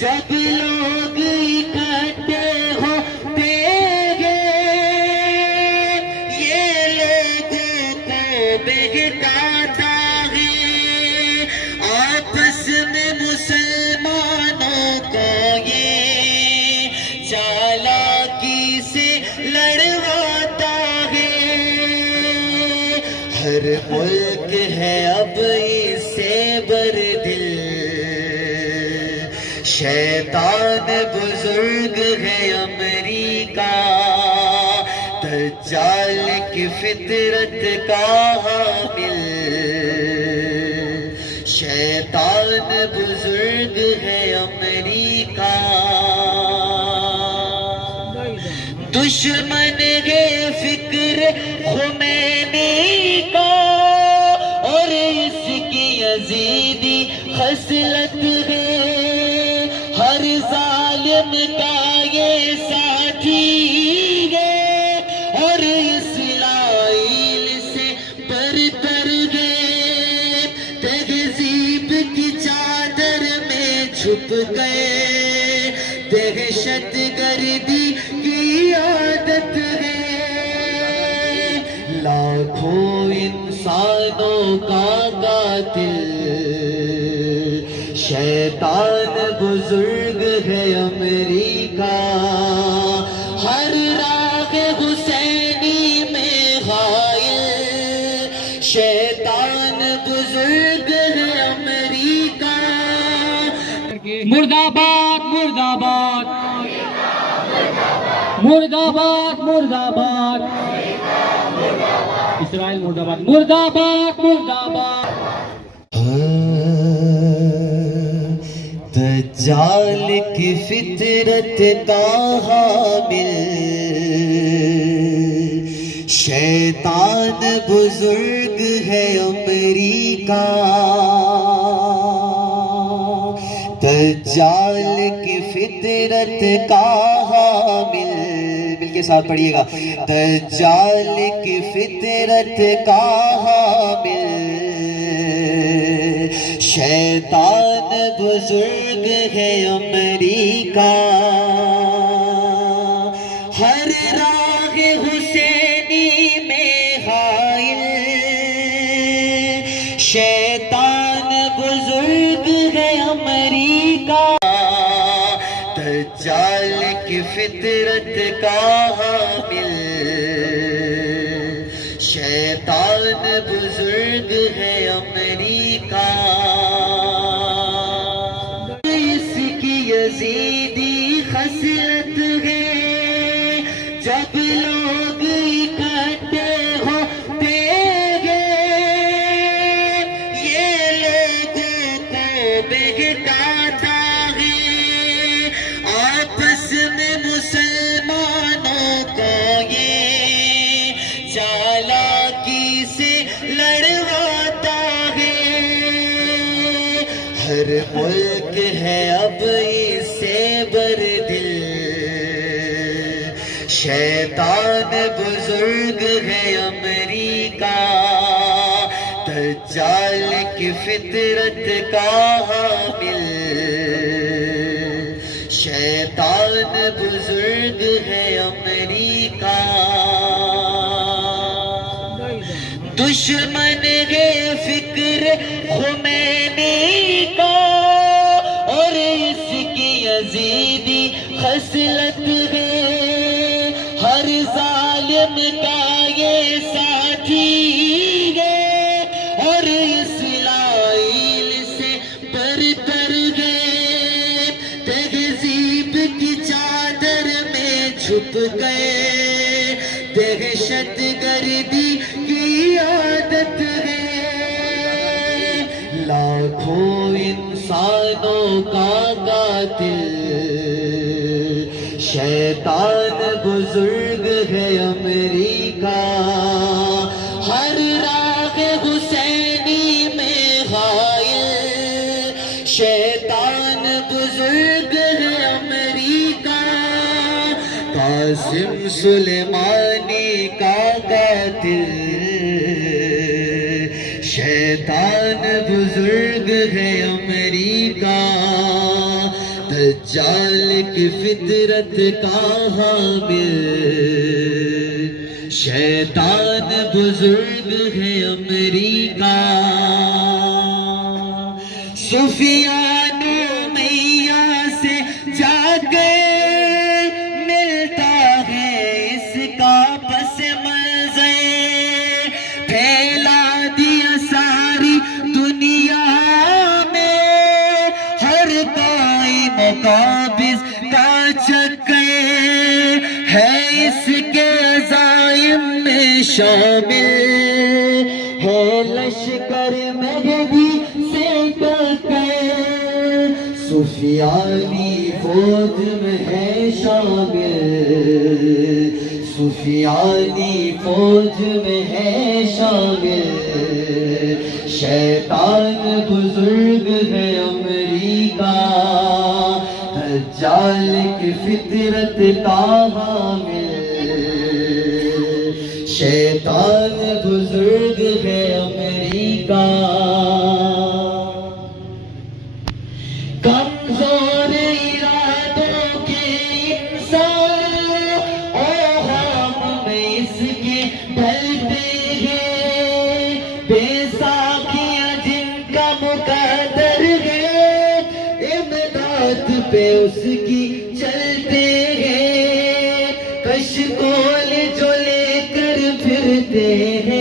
جب لوگ اکٹھے ہوتے گئے یہ لوگوں کو بہکاتا ہے، آپس میں مسلمانوں کو یہ چالاکی سے لڑواتا ہے۔ ہر ملک ہے اب اس سے بردل، شیطان بزرگ ہے امریکہ، دجال کی فطرت کا حامل، شیطان بزرگ ہے امریکہ، دشمن ہے فکر خمینی کا، اور اس کی یزیدی خصلت ہے، ہر ظالم کا یہ ساتھی ہے، اور اسرائیل سے برتر ہے، تہذیب کی چادر میں چھپ گئے، دہشت گردی کی عادت ہے، لاکھوں انسانوں کا قاتل، شیطان بزرگ ہے امریکہ، ہر راہ حسینی میں غائل، شیطان بزرگ ہے امریکہ۔ مرد آباد مرد آباد مرد آباد مرد آباد، اسرائیل مرد آباد مرد آباد مرد آباد۔ دجال کی فطرت کا حامل، شیطان بزرگ ہے امریکہ، دجال کی فطرت کا حامل، مل کے ساتھ پڑھیے گا، دجال کی فطرت کا حامل، شیطان بزرگ ہے امریکہ، ہر راہ حسینی میں حائل، شیطان بزرگ ہے امریکہ، دجال کی فطرت کا حامل، شیطان بزرگ ہے امریکہ، اس کی یزیدی خصلت ہے، جب لوگ اکٹھے ہوتے گئے یہ لوگوں کو بہکاتا ہے، آپس میں مسلمانوں کو یہ چالاکی سے لڑواتا ہے، ہر ملک ہے اب اس سے بردل، شیطان بزرگ ہے امریکہ، دجال کی فطرت کا حامل، شیطان بزرگ ہے امریکہ، دشمن ہے فکر خمینی کا، اور اس کی یزیدی خصلت ہے، ہر ظالم کا یہ ساتھی ہے، اور اسرائیل سے برتر ہے، تہذیب کی چادر میں چھپ گئے، دہشت گردی کی عادت ہے، لاکھوں انسانوں کا قاتل، شیطان بزرگ ہے امریکہ، ہر راہ حسینی میں غائل، شیطان بزرگ ہے امریکہ، قاسم سلیمانی کا قاتل، شیطان بزرگ ہے امریکہ، دجال کی فطرت کا حامل شیطان بزرگ ہے امریکہ سفیان امیہ سے جا کے ملتا ہے اس کا پس منظر پھیلا دیا ساری دنیا میں ہر کوئی مقابض کا چکر ہے اس کے عزائم میں شامل ہے لشکر مہدی سے ٹکر سفیانی فوج میں ہے شامل سفیانی فوج میں ہے شامل شیطان بزرگ ہے امریکہ دجال کی فطرت کا حامل شیطان بزرگ ہے امریکہ کمزور ارادوں کے انسان اوہام میں اس کے ڈھلتے ہیں بے ساکیاں جن کا مقدر ہے امداد پہ اس کی چلتے ہیں کشکول جو لے کر پھرتے ہیں